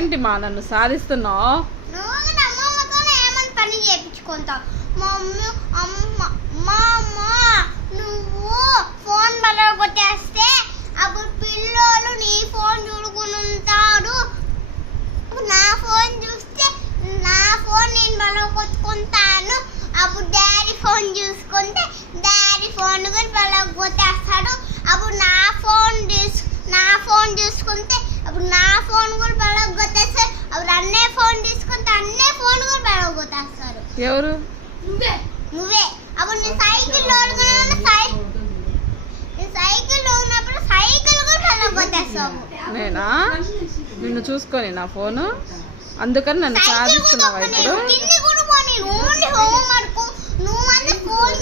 ఏంటి మా నన్ను సాధిస్తున్నావు? ఏమని పని చేయించుకుంటావు? మమ్మీ నువ్వు ఫోన్ బలగొట్టేస్తే అప్పుడు పిల్లలు నీ ఫోన్ చూడుకుని ఉంటారు. నా ఫోన్ చూస్తే నా ఫోన్ నేను బలగొట్టుకుంటాను. అప్పుడు డాడీ ఫోన్ చూసుకుంటే డాడీ ఫోన్ కూడా బలగొట్టేస్తాడు. అప్పుడు నా ఫోన్ చూసుకుంటే అప్పుడు నా ఫోన్ కూడా బలగొట్టేస్తాడు. అప్పుడు అన్నే ఫోన్ తీసుకుంటే అన్నే ఫోన్ కూడా బలగొట్టేస్తారు. ఎవరు? నువ్వే. అప్పుడు నీ సైకిల్ ఉన్నప్పుడు సైకిల్ కూడా బలగొట్టేస్తావు. నేనా? నిన్ను చూసుకొని నా ఫోను, అందుకని నన్ను సాధిస్తున్నావా ఇప్పుడు? ఓన్లీ హోంవర్క్ నువ్వు ఫోన్